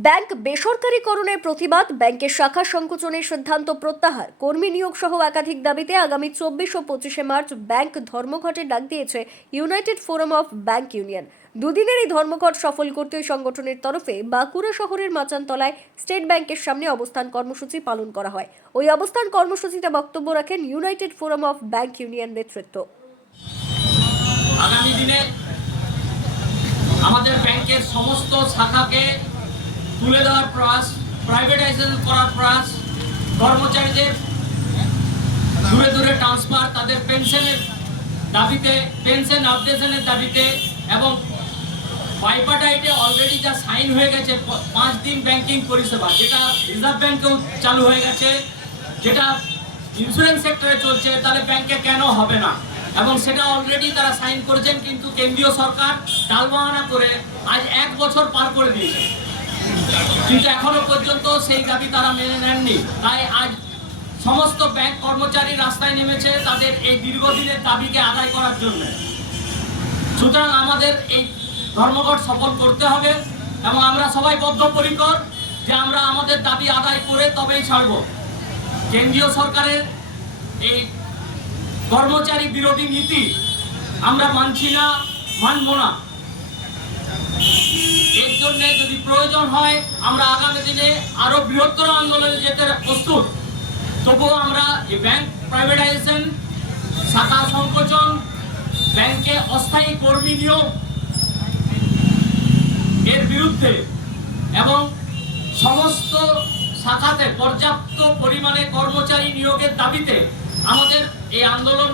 Bank বেসরকারীকরণের প্রতিবাদ, ব্যাংকের শাখা সংকোচনের সিদ্ধান্ত প্রত্যাহার। কর্মী নিয়োগ সহ একাধিক দাবিতে আগামী চব্বিশ ও পঁচিশে মার্চ ব্যাংক ধর্মঘটে ডাক দিয়েছে United Forum of Bank Union. দুদিনের এই ধর্মঘট সফল করতে ওই সংগঠনের তরফে বাঁকুড়া শহরের মাচানতলায় স্টেট ব্যাংকের সামনে অবস্থান কর্মসূচি পালন করা হয়। ওই অবস্থান কর্মসূচিতে বক্তব্য রাখেন United Forum of Bank Union নেতৃত্ব। আগামী দিনে আমাদের ব্যাংকের সমস্ত শাখাকে তুলে দেওয়ার প্রয়াস প্রাইভেটাইজেশন করার প্রয়াস, কর্মচারীদের দূরে দূরে ট্রান্সফার তাদের পেনশনের দাবিতে পেনশন আপডেশনের দাবিতে এবং বাইপাটাইটে অলরেডি যা সাইন হয়ে গেছে পাঁচ দিন ব্যাংকিং পরিষেবা, যেটা রিজার্ভ ব্যাংকেও চালু হয়ে গেছে, যেটা ইন্স্যুরেন্স সেক্টরে চলছে, তাহলে ব্যাংকে কেন হবে না? এবং সেটা অলরেডি তারা সাইন করেছেন কিন্তু কেন্দ্রীয় সরকার টালবাহানা করে আজ এক বছর পার করে দিয়েছে। কিন্তু এখনও পর্যন্ত সেই দাবি তারা মেনে নেননি। তাই আজ সমস্ত ব্যাংক কর্মচারী রাস্তায় নেমেছে তাদের এই দীর্ঘদিনের দাবিকে আদায় করার জন্য। সুতরাং আমাদের এই ধর্মঘট সফল করতে হবে এবং আমরা সবাই বদ্ধপরিকর যে আমরা আমাদের দাবি আদায় করে তবেই ছাড়ব। কেন্দ্রীয় সরকারের এই কর্মচারী বিরোধী নীতি আমরা মানছি না, মানব না। এর জন্য যদি প্রয়োজন হয়, আমরা আগামী দিনে আরও বৃহত্তর আন্দোলনে যেতে প্রস্তুত। তবুও আমরা এই ব্যাংক প্রাইভেটাইজেশন শাখা সংকোচন ব্যাংকে অস্থায়ী কর্মী নিয়োগ এর বিরুদ্ধে এবং সমস্ত শাখাতে পর্যাপ্ত পরিমাণে কর্মচারী নিয়োগের দাবিতে আমাদের এই আন্দোলন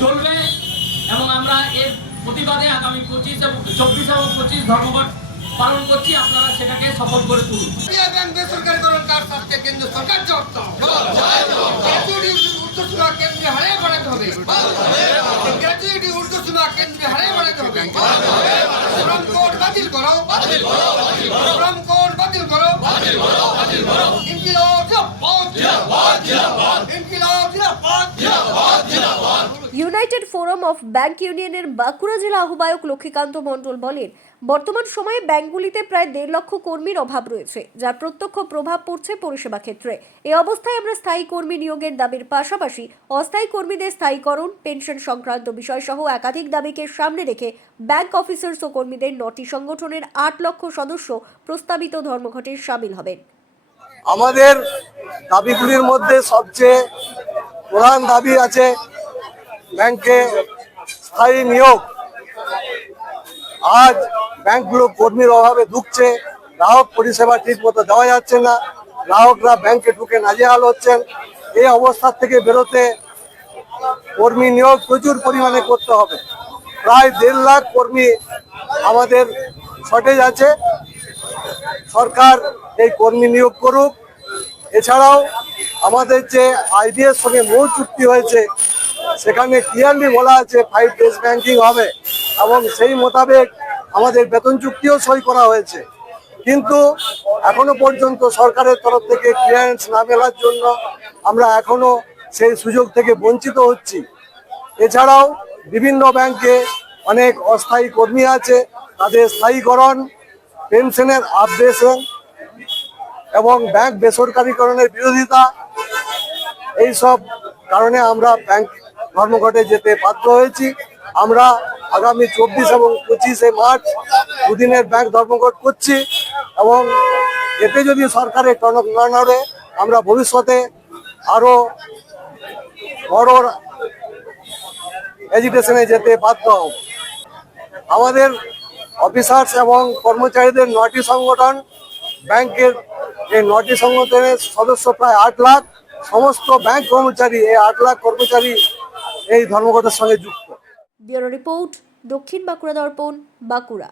চলবে এবং আমরা এর প্রতিবাদে আগামী পঁচিশ এবং চব্বিশ এবং পঁচিশ ধর্মঘট পালন করছি, আপনারা সেটাকে সফল করে তুলুন। বেসরকারীকরণ কার স্বার্থে কেন্দ্র সরকার গ্র্যাচুইটি ঊর্ধ্বসীমা কেন্দ্রে হারে বাড়াতে হবে। গ্র্যাচুইটি ঊর্ধ্বসীমা কেন্দ্রে হারে বাড়াতে হবে। শ্রম বাতিল করো। শ্রম বাতিল ইউনাইটেড ফোরাম অফ ব্যাংক ইউনিয়নের বাঁকুড়া জেলা আহ্বায়ক লক্ষ্মীকান্ত মণ্ডল বলেন, বর্তমান সময়ে ব্যাংকগুলিতে প্রায় দেড় লক্ষ কর্মীর অভাব রয়েছে, যার প্রত্যক্ষ প্রভাব পড়ছে পরিষেবা ক্ষেত্রে। এই অবস্থায় আমরা স্থায়ী কর্মী নিয়োগের দাবির পাশাপাশি অস্থায়ী কর্মীদের স্থায়ীকরণ, পেনশন সংক্রান্ত বিষয়সহ একাধিক দাবিকে সামনে রেখে ব্যাংক অফিসার্স ও কর্মীদের নটি সংগঠনের আট লক্ষ সদস্য প্রস্তাবিত ধর্মঘটে সামিল হবেন। আমাদের দাবিগুলির মধ্যে সবচেয়ে প্রধান দাবি আছে ব্যাংকে স্থায়ী নিয়োগ। আজ ব্যাংকগুলো কর্মীর অভাবে ঢুকছে গ্রাহক পরিষেবা ঠিক মতো দেওয়া যাচ্ছে না, গ্রাহকরা ব্যাংকে ঢুকে নাজেহাল হচ্ছেন। এই অবস্থা থেকে বেরোতে কর্মী নিয়োগ প্রচুর পরিমাণে করতে হবে। প্রায় দেড় লাখ কর্মী আমাদের শর্টেজ আছে। সরকার এই কর্মী নিয়োগ করুক। এছাড়াও আমাদের যে আইডিএর সঙ্গে মূল চুক্তি হয়েছে সেখানে ক্লিয়ারলি বলা আছে ফাইভ ডেজ ব্যাংকিং হবে এবং সেই মোতাবেক আমাদের বেতন চুক্তিও সই করা হয়েছে। কিন্তু এখনও পর্যন্ত সরকারের তরফ থেকে ক্লিয়ারেন্স না মেলার জন্য আমরা এখনও সেই সুযোগ থেকে বঞ্চিত হচ্ছি। এছাড়াও বিভিন্ন ব্যাংকে অনেক অস্থায়ী কর্মী আছে, তাদের স্থায়ীকরণ, পেনশনের আপডেশন এবং ব্যাংক বেসরকারীকরণের বিরোধিতা এই সব কারণে আমরা ব্যাংক ধর্মঘটে যেতে বাধ্য হয়েছি। আমরা আগামী চব্বিশ এবং পঁচিশে মার্চ দুদিনের ব্যাংক ধর্মঘট করছি এবং এতে যদি সরকারের টনক না নড়ে, আমরা ভবিষ্যতে আরও বড় এজিটেশনে যেতে বাধ্য হব। আমাদের অফিসার্স এবং কর্মচারীদের নটি সংগঠন, ব্যাংকের এই নটি সংগঠনের সদস্য প্রায় আট লাখ। সমস্ত ব্যাংক কর্মচারী, এই আট লাখ কর্মচারী এই ধর্মঘটের সঙ্গে যুক্ত। ব্যুরো রিপোর্ট দক্ষিণ বাঁকুড়া দর্পণ বাঁকুড়া।